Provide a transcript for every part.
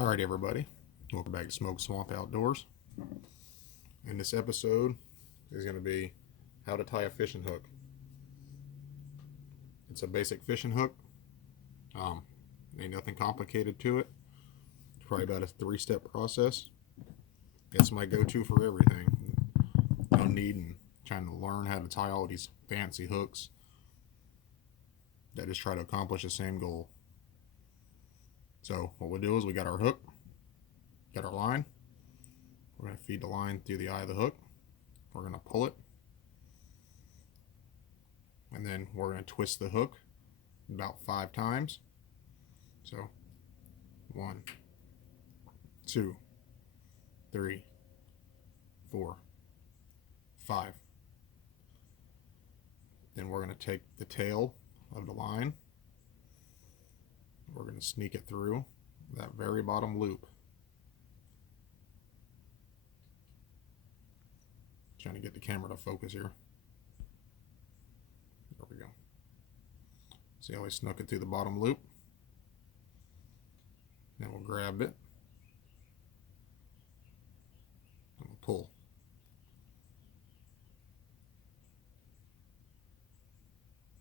Alright everybody, welcome back to Smoke Swamp Outdoors. And this episode is going to be how to tie a fishing hook. It's a basic fishing hook. Ain't nothing complicated to it. It's probably about a 3-step process. It's my go-to for everything. No need in trying to learn how to tie all these fancy hooks that just try to accomplish the same goal. So what we'll do is we got our hook, got our line. We're going to feed the line through the eye of the hook. We're going to pull it. And then we're going to twist the hook about 5 times. So 1, 2, 3, 4, 5. Then we're going to take the tail of the line. We're going to sneak it through that very bottom loop. Trying to get the camera to focus here. There we go. See how we snuck it through the bottom loop? Then we'll grab it and we'll pull.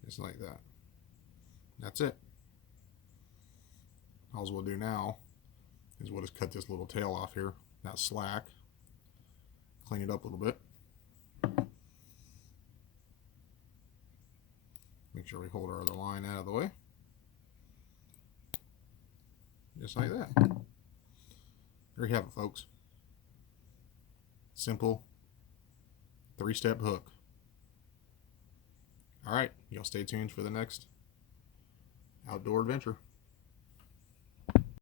Just like that. That's it. All we'll do now is we'll just cut this little tail off here, that slack, clean it up a little bit. Make sure we hold our other line out of the way. Just like that. There you have it, folks. Simple 3-step hook. Alright, y'all stay tuned for the next outdoor adventure.